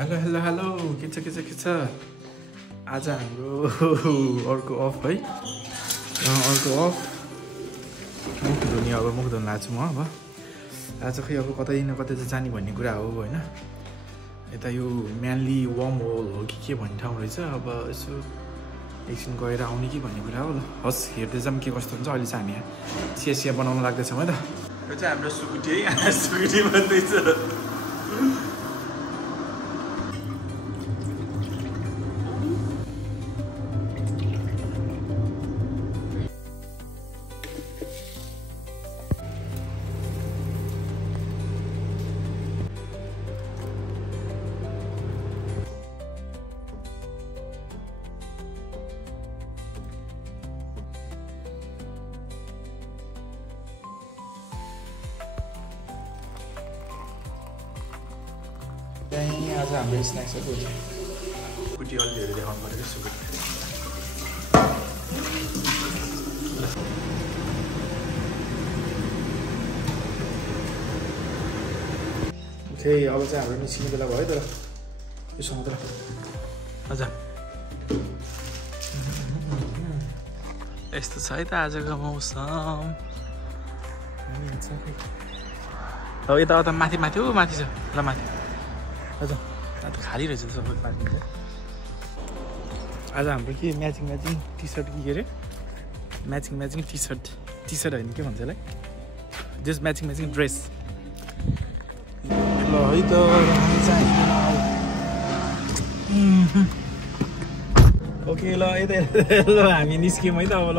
hello hello hello के छ आज हाम्रो अर्को अफ है अर्को अफ मुख धुने अब मुख धुन लाग्छु म अब आज खै अब कतै न कतै चाहिँ जाने भन्ने कुरा हो होइन यता यो म्यानली वर्म होल हो कि के भन्ने ठाउँ रहेछ अब यसो एकछिन गएर आउने कि भन्ने कुरा हो ल हस् हेर्दै जाऊँ के कस्तो हुन्छ अहिले चाहिँ हामी चिया बनाउन लाग्दैछौँ है त यो चाहिँ हाम्रो सुकुटी है सुकुटी भन्दैछ आज हाम्रो स्न्याक्सहरू हुन्छ कुटी अलि धेरै देखाउनु पऱ्यो सुकुटी ओके अब चाहिँ हाम्रो निस्किने बेला भयो तर यो समुद्र हजुर यस्तो छ है त आजको मौसम हो यता माथि माथि ऊ माथि छ ल माथि हजुर त खाली रहेछ सबै पार्किङ चाहिँ आज हाम्रो के म्याचिङ टी सर्ट के अरे म्याचिङ टी सर्ट होइन के भन्छ यसलाई जस्ट म्याचिङ ड्रेस ल है त ओके ल यता ल हामी निस्क्यौँ है त अब ल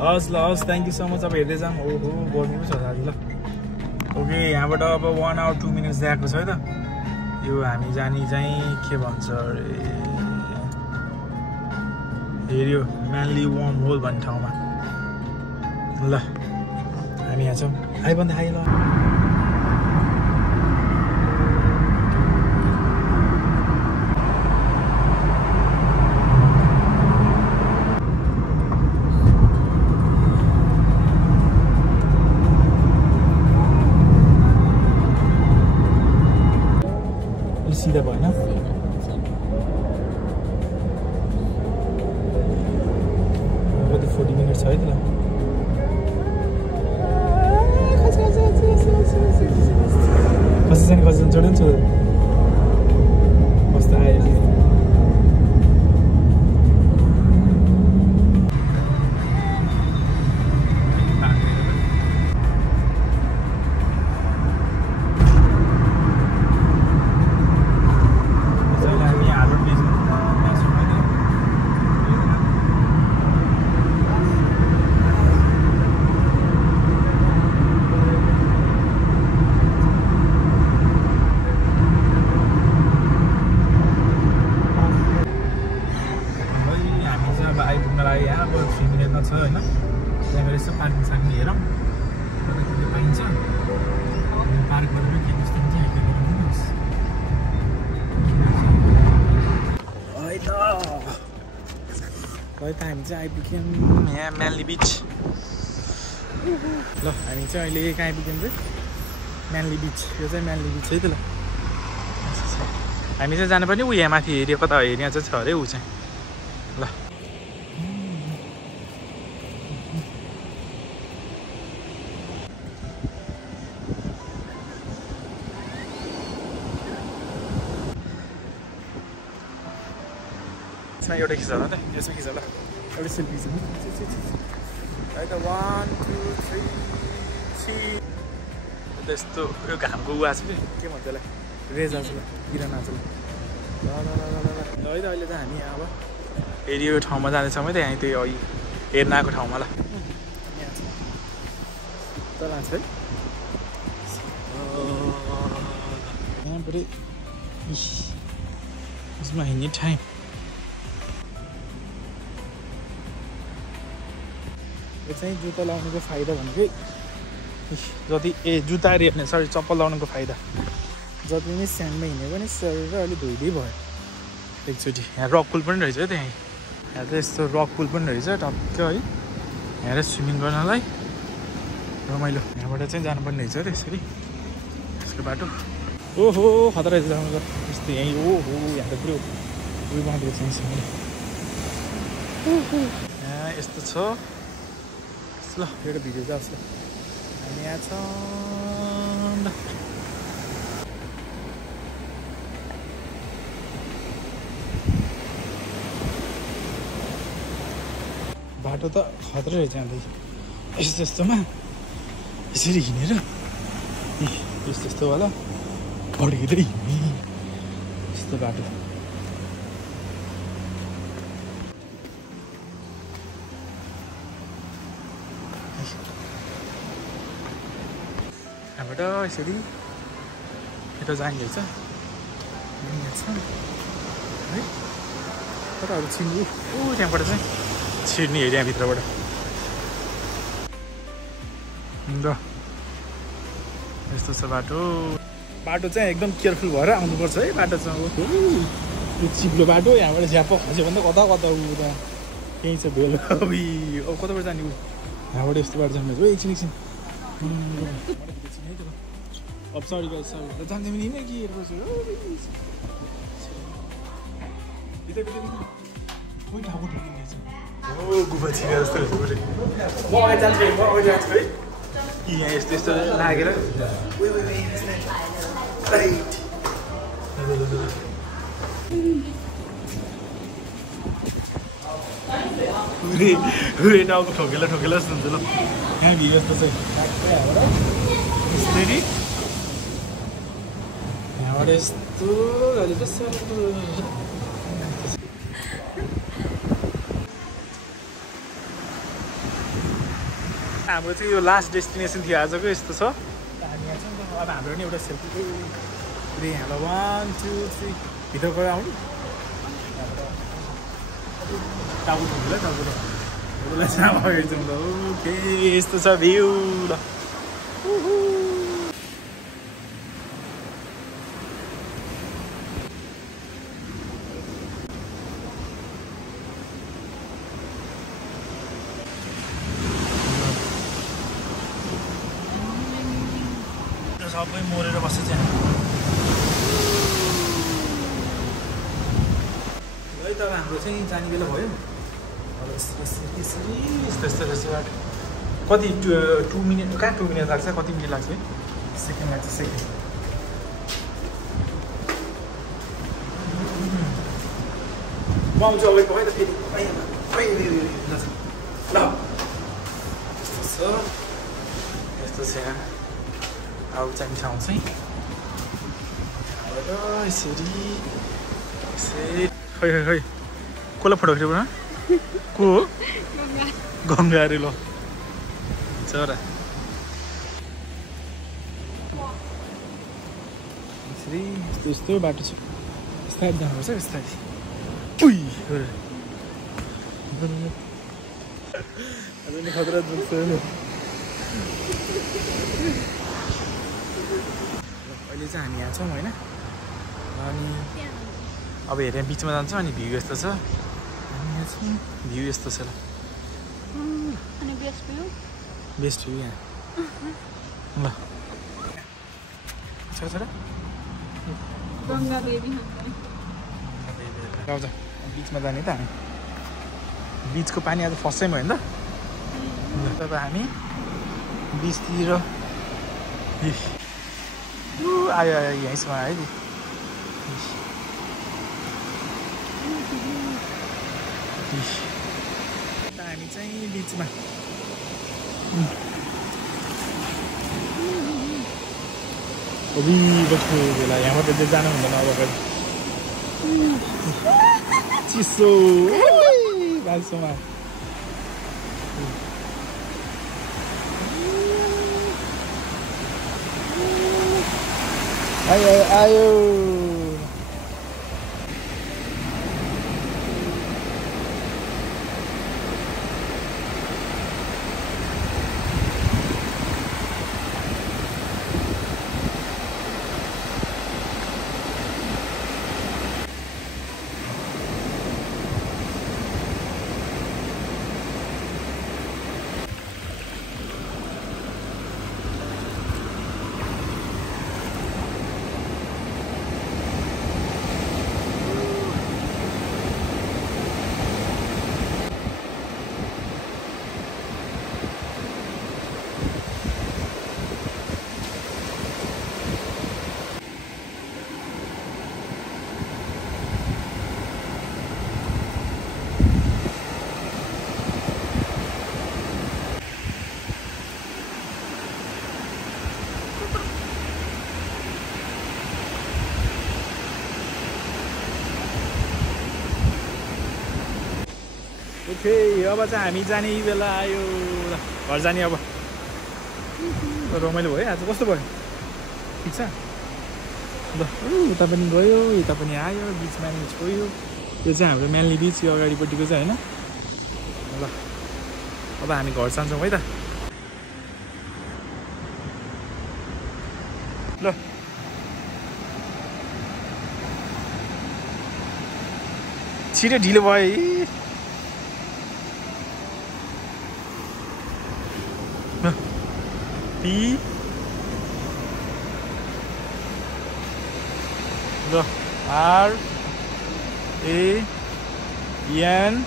हस् थ्याङ्क यू सो मच अब हेर्दै जाऊँ हो गर्नु छ आज ल ओके यहाँबाट अब 1 आवर 2 मिनट्स दिएको छ है त यो हामी जाने चाहिँ के भन्छ अरे हेऱ्यो म्यानली वर्म होल भन्ने ठाउँमा ल हामी यहाँ छौँ आइभन्दा आइ ल सीधा भएन अब 40 मिनट छ है त कसै चढ्यो नि छ कस्तो आयो छ होइन त्यहाँबाट यसो पार्किङ सार्किङ हेरौँ कतातिर पाइन्छ पार्क गरेर के कस्तो हुन्छ हेर्दै गरिदिनुहोस् है त हामी चाहिँ आइपुग्यौँ यहाँ म्यानली बिच ल हामी चाहिँ अहिले कहाँ आइपुग्यौँ चाहिँ म्यानली बिच यो चाहिँ म्यानली बिच है त ल हामी चाहिँ जानुपर्ने ऊ यहाँ माथि हेऱ्यो कता हेऱ्यो चाहिँ छ अरे ऊ चाहिँ ल एउटा खिच होला त यसो खिच होला एउटा सेल्फी छ है त 1 2 3 त्यस्तो यो घामको उहाँ छ कि के भन्छ यसलाई रेज आछ ल किरण आछ ल है त अहिले त हामी अब फेरि यो ठाउँमा जाँदैछौँ है त यहाँ त्यो हेर्न आएको ठाउँमा ल त लान्छ है यहाँबाट यसमा हिँड्ने टाइम यो चाहिँ जुत्ता लाउनुको फाइदा भनेकै जति जुत्ता हेर्ने सरी चप्पल लाउनुको फाइदा जति नै स्यान्डमा हिँड्यो भने शरीर अलि धोइदै भयो एकचोटि यहाँ रक पुल पनि रहेछ है त्यहाँ यहाँ त यस्तो रक पुल पनि रहेछ टक्क है यहाँ स्विमिङ गर्नलाई रमाइलो यहाँबाट चाहिँ जानुपर्ने रहेछ है यसरी यसको बाटो ओहो खतरा रहेछ यस्तो यहीँ हो यहाँ त पुरै उयो बाँधेको छ यहीँसम्म यहाँ यस्तो छ ल एउटा भिडियो जाओस् ल हामी यहाँ छौँ ल बाटो त खतरा रहेछ जाँदै यस्तो यस्तोमा यसरी हिँडेर यस्तो यस्तो होला बढेरै हिँड्ने यस्तो बाटो यहाँबाट यसरी यता जाने रहेछ है तर अरू छिन्नु त्यहाँबाट चाहिँ छिर्ने हेऱ्यो यहाँभित्रबाट ल यस्तो छ बाटो बाटो चाहिँ एकदम केयरफुल भएर आउनुपर्छ है बाटो चाहिँ अब यो चिप्लो बाटो यहाँबाट झ्याप खस्यो भने त कता कता उता त्यहीँ छ भेल अब कताबाट जाने ऊ यहाँबाट यस्तो बाटो जानु एकछिन एकछिन अब सरी गाइस जान्छ पनि हिँड्ने कि गुफा छिने जस्तो म अगाडि जान्छु है यहाँ यस्तो यस्तो लागेर टाउको ठोकेला ठोकेला जस्तो हुन्छ ल यहाँ भिड जस्तो छ यस्तरी यहाँबाट यस्तो हाम्रो चाहिँ यो लास्ट डेस्टिनेसन थियो आजको यस्तो छ हामी यहाँ छौँ अब हाम्रो पनि एउटा सेल्फी पुरै यहाँबाट 1 2 3 भित्र गएर आउनु टाउको ठुलो टाउकोलाई चाहिँ अगाडि जाउँ ल ओके यस्तो छ भ्यू ल सबै मरेर बस्छ चाहिँ है त हाम्रो चाहिँ जाने बेला भयो यसरी यस्तो यस्तो रहेछ बाटो कति 2 मिनट कहाँ 2 मिनट लाग्छ कति मिनट लाग्छ है सेकेन्ड लाग्छ सेकेन्ड म आउँछु अगाडि पकाइ त फेरि ल यस्तो छ यस्तो छ यहाँ अब चाहिँ ठाउँ चाहिँ यसरी खै खै खै कसलाई फोटो खिच्नु को हो गङ्गा अरे ल चरा यसरी यस्तो यस्तो बाटो छ बिस्तारै जानुपर्छ बिस्तारै खतरा दुख्छ अहिले चाहिँ हामी यहाँ छौँ होइन अनि अब हेरेँ बिचमा जान्छौँ अनि भ्यू यस्तो छ हामी यहाँ छौँ भ्यू यस्तो छ ल बेस्ट भ्यू यहाँ ल छोरा आउँछ बिचमा जाने त हामी बिचको पानी आज फर्स्ट टाइम होइन त अब हामी बिचतिर आयो आयो यहीँसम्म आयो नि हामी चाहिँ बिचमा बस्नु बेला यहाँबाट चाहिँ जानु हुँदैन अब अगाडि चिसो बाल्सोमा आयो आयो ओके अब चाहिँ हामी जाने बेला आयो ल घर जाने अब रमाइलो भयो आज कस्तो भयो ठिक छ ल उता पनि गयो यता पनि आयो बिचमा नि छोयो यो चाहिँ हाम्रो मेनली बिच यो अगाडिपट्टिको चाहिँ होइन ल अब हामी घर जान्छौँ है त ल छिटो ढिलो भयो पी ल आर ए एन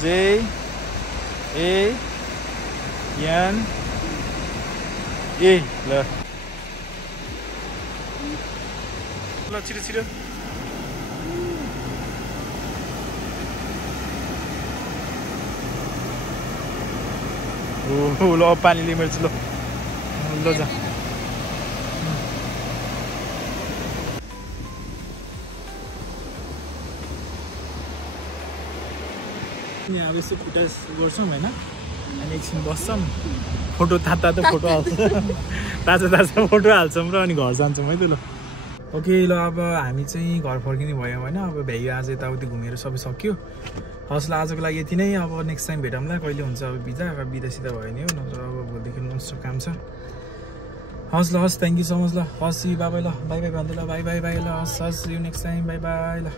जे ए एन ए ल छिटो छिटो ओ ल पानीले मिर्च ल जा अब यसो खुट्टा गर्छौँ होइन अनि एकछिन बस्छौँ फोटो तातो फोटो हाल्छ ताजा फोटो हाल्छौँ र अनि घर जान्छौँ है त ल ओके ल अब हामी चाहिँ घर फर्किने भयौँ होइन अब भ्याइ आज यताउति घुमेर सबै सक्यो हस् ल आजको लागि यति नै अब नेक्स्ट टाइम भेटौँला कहिले हुन्छ अब बिदा सिधा भयो नि हो नत्र अब भोलिदेखि ननस्टप काम छ हस् ल हस् थ्याङ्क यू सो मच ल हस् बाई बाई ल बाई बाई भन्दै ल बाई बाई बाई ल हस् you next time by by ल